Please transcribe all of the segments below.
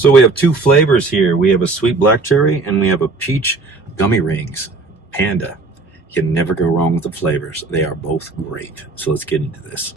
So we have two flavors here. We have a sweet black cherry and we have a peach gummy rings. Panda. You can never go wrong with the flavors. They are both great. So let's get into this.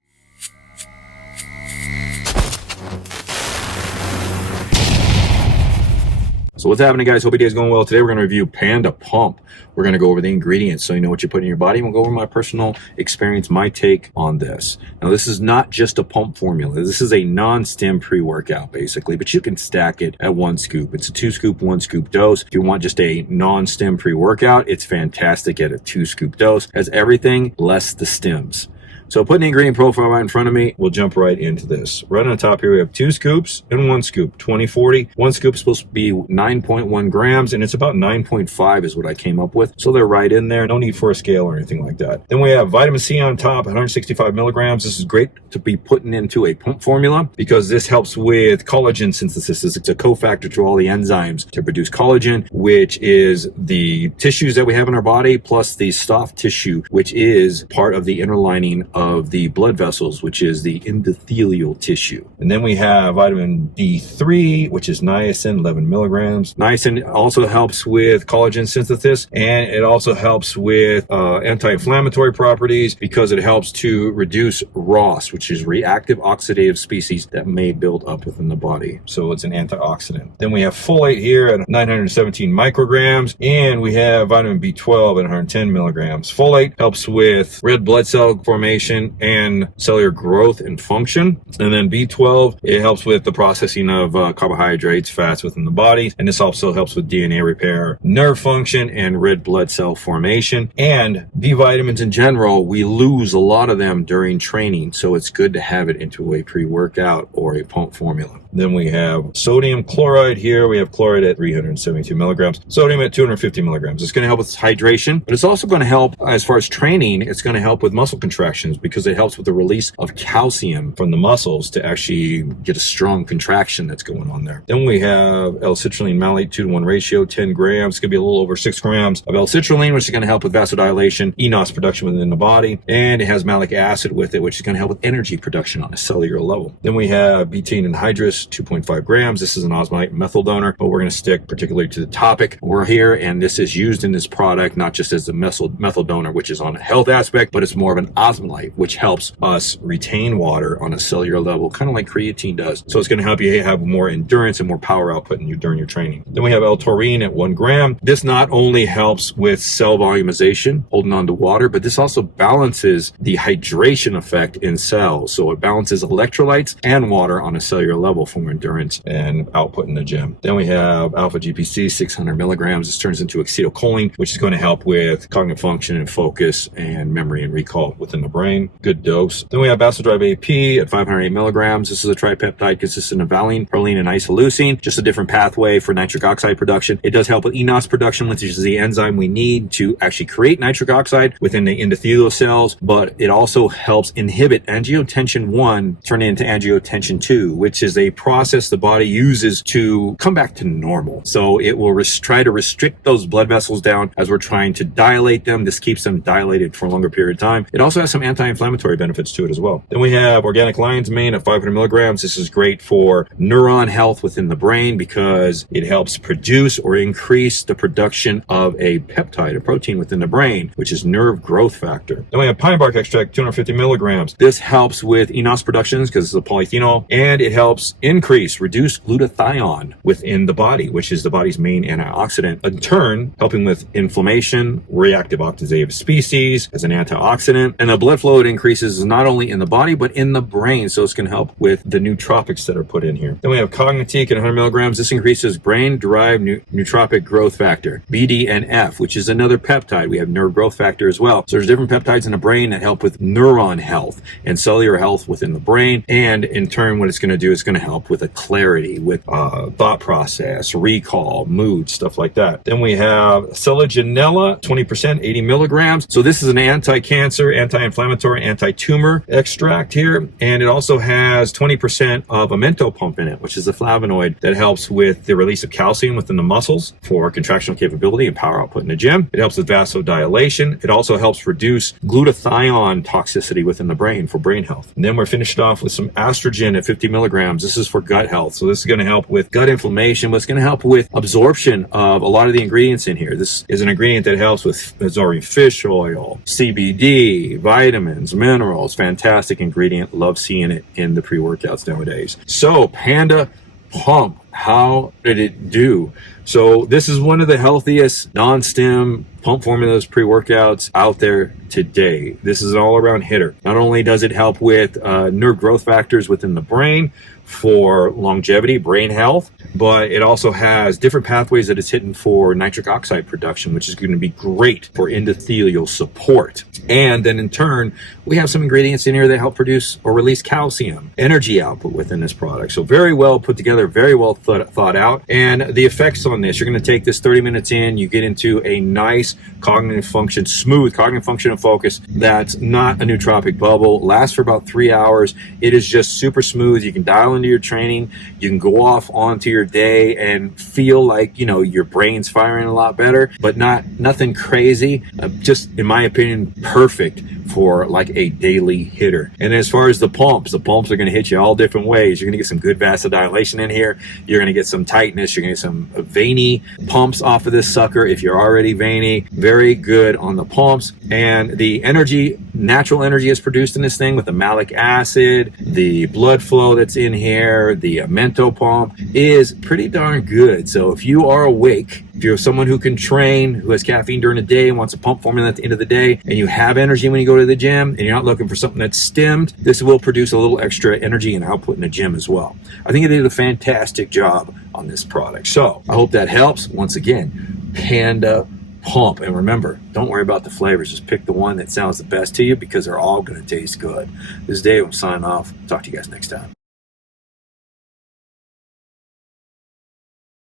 So what's happening, guys? Hope your day's going well. Today we're going to review Panda Pump. We're going to go over the ingredients so you know what you put in your body. We'll go over my personal experience, my take on this. Now, this is not just a pump formula. This is a non-stim pre-workout, basically, but you can stack it at 1 scoop. It's a 2-scoop, 1-scoop dose. If you want just a non-stim pre-workout, it's fantastic at a 2-scoop dose. Has everything less the stims. So putting the ingredient profile right in front of me, we'll jump right into this. Right on the top here, we have 2 scoops and 1 scoop, 20/40. 1 scoop is supposed to be 9.1 grams, and it's about 9.5 is what I came up with. So they're right in there. No need for a scale or anything like that. Then we have vitamin C on top, 165 milligrams. This is great to be putting into a pump formula because this helps with collagen synthesis. It's a cofactor to all the enzymes to produce collagen, which is the tissues that we have in our body, plus the soft tissue, which is part of the inner lining of the blood vessels, which is the endothelial tissue. And then we have vitamin D3, which is niacin, 11 milligrams. Niacin also helps with collagen synthesis, and it also helps with anti-inflammatory properties because it helps to reduce ROS, which is reactive oxidative species that may build up within the body. So it's an antioxidant. Then we have folate here at 917 micrograms, and we have vitamin B12 at 110 milligrams. Folate helps with red blood cell formation and cellular growth and function. And then B12, it helps with the processing of carbohydrates, fats within the body. And this also helps with DNA repair, nerve function, and red blood cell formation. And B vitamins in general, we lose a lot of them during training. So it's good to have it into a pre-workout or a pump formula. Then we have sodium chloride here. We have chloride at 372 milligrams, sodium at 250 milligrams. It's going to help with hydration, but it's also going to help as far as training. It's going to help with muscle contractions because it helps with the release of calcium from the muscles to actually get a strong contraction that's going on there. Then we have L-citrulline malate 2-to-1 ratio, 10 grams. It's going to be a little over 6 grams of L-citrulline, which is going to help with vasodilation, enos production within the body. And it has malic acid with it, which is going to help with energy production on a cellular level. Then we have betaine anhydrous, 2.5 grams. This is an osmotic methyl donor, but we're going to stick particularly to the topic we're here. And this is used in this product, not just as a methyl donor, which is on a health aspect, but it's more of an osmolyte, which helps us retain water on a cellular level, kind of like creatine does. So it's going to help you have more endurance and more power output during your training. Then we have L-taurine at 1 gram. This not only helps with cell volumization, holding on to water, but this also balances the hydration effect in cells. So it balances electrolytes and water on a cellular level for endurance and output in the gym. Then we have alpha GPC, 600 milligrams. This turns into acetylcholine, which is going to help with cognitive function and focus and memory and recall within the brain. Good dose. Then we have Vasodrive AP at 508 milligrams. This is a tripeptide consistent of valine, proline, and isoleucine, just a different pathway for nitric oxide production. It does help with enos production, which is the enzyme we need to actually create nitric oxide within the endothelial cells, but it also helps inhibit angiotensin 1 turning into angiotensin 2, which is a process the body uses to come back to normal. So it will try to restrict those blood vessels down as we're trying to dilate them. This keeps them dilated for a longer period of time. It also has some anti-inflammatory benefits to it as well. Then we have organic lion's mane at 500 milligrams. This is great for neuron health within the brain because it helps produce or increase the production of a peptide, a protein within the brain, which is nerve growth factor. Then we have pine bark extract, 250 milligrams. This helps with enos productions because it's a polyphenol, and it helps reduce glutathione within the body, which is the body's main antioxidant, in turn helping with inflammation, reactive oxidative species as an antioxidant. And the blood flow it increases not only in the body but in the brain, so it's going to help with the nootropics that are put in here. Then we have cognitique at 100 milligrams. This increases brain-derived nootropic growth factor, BDNF, which is another peptide. We have nerve growth factor as well. So there's different peptides in the brain that help with neuron health and cellular health within the brain, and in turn what it's going to do is going to help with a clarity, with thought process, recall, mood, stuff like that. Then we have Selaginella, 20%, 80 milligrams. So this is an anti-cancer, anti-inflammatory anti-inflammatory, anti-tumor extract here. And it also has 20% of a mento pump in it, which is a flavonoid that helps with the release of calcium within the muscles for contractional capability and power output in the gym. It helps with vasodilation. It also helps reduce glutathione toxicity within the brain for brain health. And then we're finished off with some estrogen at 50 milligrams. This is for gut health. So this is going to help with gut inflammation, but it's going to help with absorption of a lot of the ingredients in here. This is an ingredient that helps with absorbing fish oil, CBD, vitamins, minerals. Fantastic ingredient. Love seeing it in the pre-workouts nowadays. So Panda Pump, how did it do? So this is one of the healthiest non-stim pump formulas pre-workouts out there today. This is an all-around hitter. Not only does it help with nerve growth factors within the brain for longevity, brain health, but it also has different pathways that it's hitting for nitric oxide production, which is going to be great for endothelial support. And then in turn, we have some ingredients in here that help produce or release calcium, energy output within this product. So very well put together, very well thought out. And the effects on this, you're going to take this 30 minutes in, you get into a nice cognitive function, smooth cognitive function and focus. That's not a nootropic bubble, lasts for about 3 hours. It is just super smooth. You can dial into your training. You can go off onto your day and feel like, you know, your brain's firing a lot better, but nothing crazy. Just, in my opinion, perfect for like a daily hitter. And as far as the pumps are going to hit you all different ways. You're going to get some good vasodilation in here. You're going to get some tightness. You're going to get some veiny pumps off of this sucker if you're already veiny. Very good on the pumps. And the energy, natural energy is produced in this thing with the malic acid, the blood flow that's in here, the mento pump is pretty darn good. So if you are awake, if you're someone who can train, who has caffeine during the day and wants a pump formula at the end of the day, and you have energy when you go to the gym and you're not looking for something that's stemmed, this will produce a little extra energy and output in the gym as well. I think it did a fantastic job on this product. So I hope that helps. Once again, Panda Pump. And remember, don't worry about the flavors. Just pick the one that sounds the best to you because they're all going to taste good. This is Dave. I'm signing off. Talk to you guys next time.